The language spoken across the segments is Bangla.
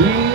Right?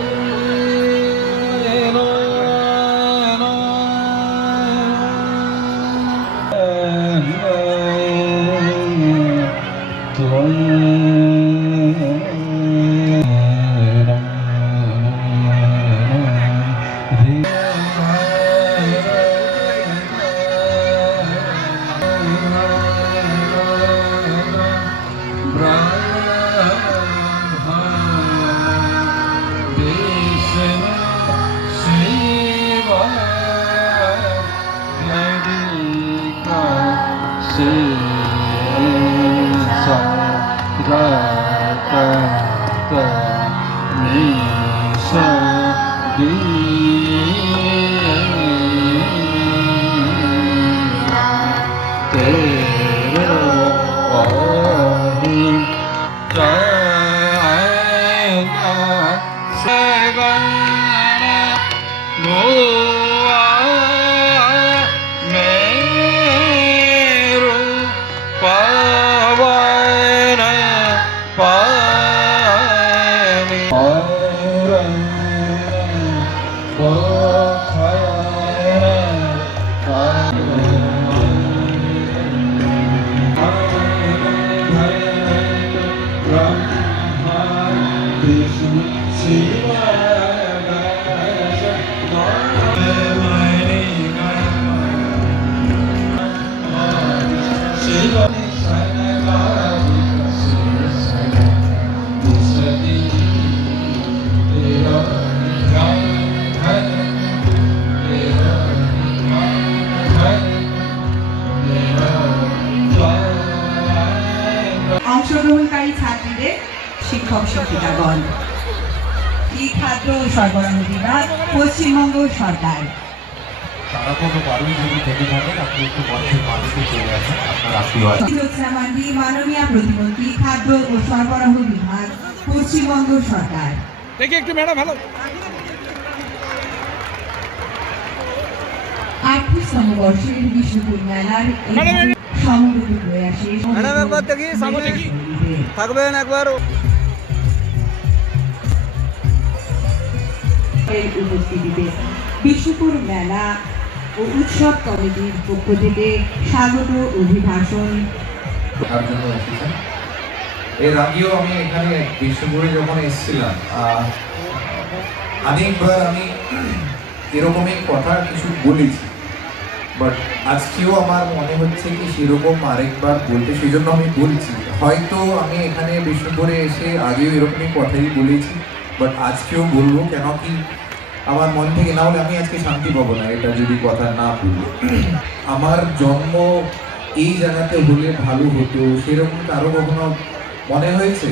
Wow. শিক্ষক শিক্ষিকাগণ এই খাদ্য সরবরাহ বিভাগ পশ্চিমবঙ্গ সরকার। মাননীয় প্রতিমন্ত্রী খাদ্য ও সরবরাহ বিভাগ পশ্চিমবঙ্গ দেখি একটু ম্যাডাম ভালো। আটত্রিশতম বর্ষের বিষ্ণুপুর মেলার প্রয়াসে। থাকবেন একবার। এর উপস্থিতিতে বিষ্ণুপুর মেলা ও উৎসব কমিটির পক্ষ থেকে স্বাগত অভিভাষণ। এর আগেও আমি এখানে বিষ্ণুপুরে যখন এসেছিলাম অনেকবার আমি এরকমই কথা কিছু বলেছি। বাট আজকেও আমার মনে হচ্ছে কি সেরকম আরেকবার বলতে সেই জন্য আমি বলছি। হয়তো আমি এখানে বিষ্ণুপুরে এসে আগেও এরকমই কথাই বলেছি। বাট আজকেও বলব কেন কি আমার মন থেকে না হলে আমি আজকে শান্তি পাবো না? এটা যদি কথা না বলি। আমার জন্ম এই জায়গাতে হলে ভালো হতো, সেরকম কারও কখনো মনে হয়েছে?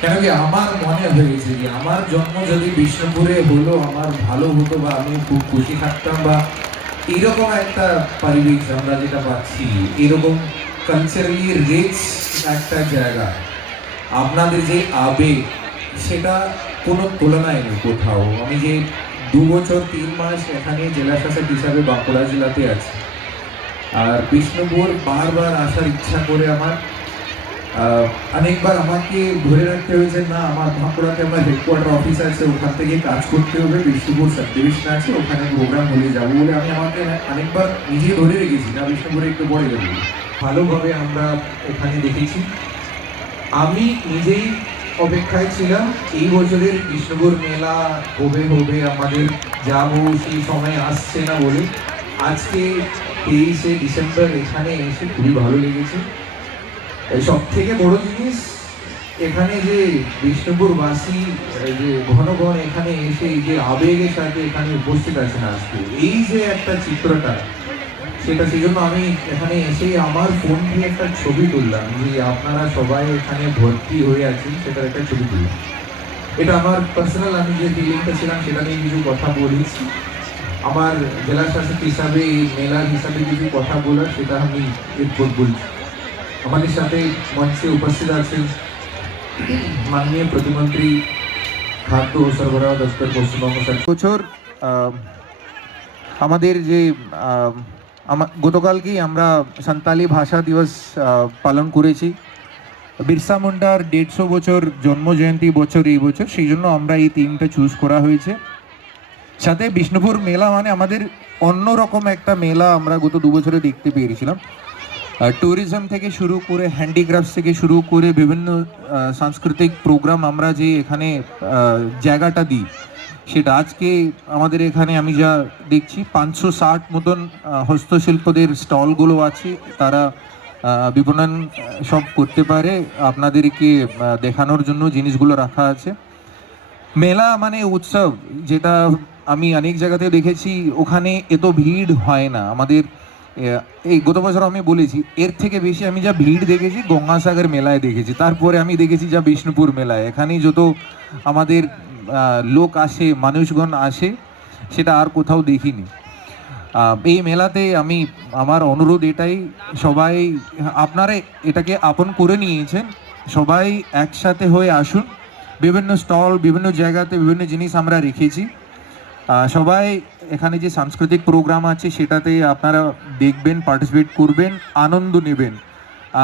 কেন কি আমার মনে হয়েছে যে, আমার জন্ম যদি বিষ্ণুপুরে হলো, আমার ভালো হতো বা আমি খুব খুশি থাকতাম বা এরকম একটা পরিবেশ আমরা যেটা পাচ্ছি, এরকম কালচারালি রিচ একটা জায়গা। আপনাদের যে আবেগ, সেটা কোনো তুলনায় নেই কোথাও। আমি যে দু বছর, তিন মাস এখানে জেলা শাসক হিসাবে বাঁকুড়া জেলাতে আছি। আর বিষ্ণুপুর বারবার আসার ইচ্ছা করে আমার। অনেকবার আমাকে ধরে রাখতে হয়েছে, না, আমার বাঁকুড়াতে আমার হেডকোয়ার্টার অফিস আছে, ওখান থেকে কাজ করতে হবে, বিষ্ণুপুর সাব ডিভিশন আছে, ওখানে প্রোগ্রাম হলে যাব। বলে আমি আমাকে অনেকবার নিজে ধরে রেখেছি, না, বিষ্ণুপুরে একটু পরে যাব। ভালোভাবে আমরা ওখানে দেখেছি। আমি নিজেই অপেক্ষায় ছিলাম। এই বছরের বিষ্ণুপুর মেলা হবে হবে আমাদের যাব, সেই সময় আসছে না বলে। আজকে তেইশে ডিসেম্বর এখানে এসে খুবই ভালো লেগেছে। সব থেকে বড় জিনিস, এখানে যে বিষ্ণুপুরবাসী যে ঘন ঘন এখানে এসে যে আবেগের সাথে এখানে উপস্থিত আছেন আজকে, এই যে একটা চিত্রটা সেটা সেই জন্য আমি এখানে এসে আমার ফোন দিয়ে একটা ছবি তুললাম যে আপনারা সবাই এখানে ভর্তি হয়ে আছেন, সেটার একটা ছবি তুললাম। এটা আমার পার্সোনাল আমি যে ফিলিংটা ছিলাম সেটা নিয়ে কিছু কথা বলেছি। আমার জেলা শাসক হিসাবে মেলার হিসাবে কিছু কথা বলার, সেটা আমি এরপর বলছি। আমাদের সাথে মঞ্চে উপস্থিত আছেন মাননীয় প্রতিমন্ত্রী খাদ্য ও সরবরাহ দপ্তর পশ্চিমবঙ্গ সরকার। বছর আমাদের যে গতকালকেই আমরা সান্তালি ভাষা দিবস পালন করেছি। বিরসা মুন্ডার দেড়শো বছর জন্ম জয়ন্তী বছর এই বছর, সেই জন্য আমরা এই থিমটা চুজ করা হয়েছে। সাথে বিষ্ণুপুর মেলা মানে আমাদের অন্যরকম একটা মেলা আমরা গত দু বছরে দেখতে পেয়েছিলাম। ট্যুরিজম থেকে শুরু করে হ্যান্ডিক্রাফটস থেকে শুরু করে বিভিন্ন সাংস্কৃতিক প্রোগ্রাম আমরা যে এখানে জায়গাটা দিই সেটা আজকে আমাদের এখানে আমি যা দেখছি, পাঁচশো ষাট মতন হস্তশিল্পদের স্টলগুলো আছে, তারা বিপণন সব করতে পারে। আপনাদেরকে দেখানোর জন্য জিনিসগুলো রাখা আছে। মেলা মানে উৎসব, যেটা আমি অনেক জায়গাতে দেখেছি, ওখানে এত ভিড় হয় না। আমাদের এই গত বছর আমি বলেছি, এর থেকে বেশি আমি যা ভিড় দেখেছি, গঙ্গাসাগর মেলায় দেখেছি। তারপরে আমি দেখেছি যা বিষ্ণুপুর মেলায়। এখানে যত আমাদের লোক আসে, মানুষগণ আসে, সেটা আর কোথাও দেখিনি। এই মেলাতে আমি আমার অনুরোধ এটাই, সবাই আপনারা এটাকে আপন করে নিয়েছেন, সবাই একসাথে হয়ে আসুন। বিভিন্ন স্টল, বিভিন্ন জায়গাতে বিভিন্ন জিনিস আমরা রেখেছি। সবাই এখানে যে সাংস্কৃতিক প্রোগ্রাম আছে, সেটাতে আপনারা দেখবেন পার্টিসিপেট করবেন, আনন্দ নেবেন।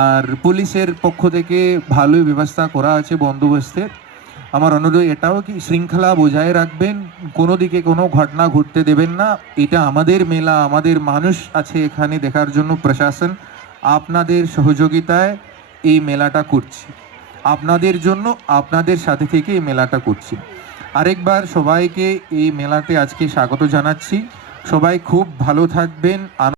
আর পুলিশের পক্ষ থেকে ভালোই ব্যবস্থা করা আছে বন্দোবস্তের। আমার অনুরোধ, এটাও কি শৃঙ্খলা বজায় রাখবেন? কোনো দিকে কোনো ঘটনা ঘটতে দেবেন না। এটা আমাদের মেলা, আমাদের মানুষ আছে এখানে দেখার জন্য প্রশাসন। আপনাদের সহযোগিতায় এই মেলাটা করছি। আপনাদের জন্য আপনাদের সাথে থেকে এই মেলাটা করছি। আরেকবার সবাইকে এই মেলাতে আজকে স্বাগত জানাচ্ছি। সবাই খুব ভালো থাকবেন।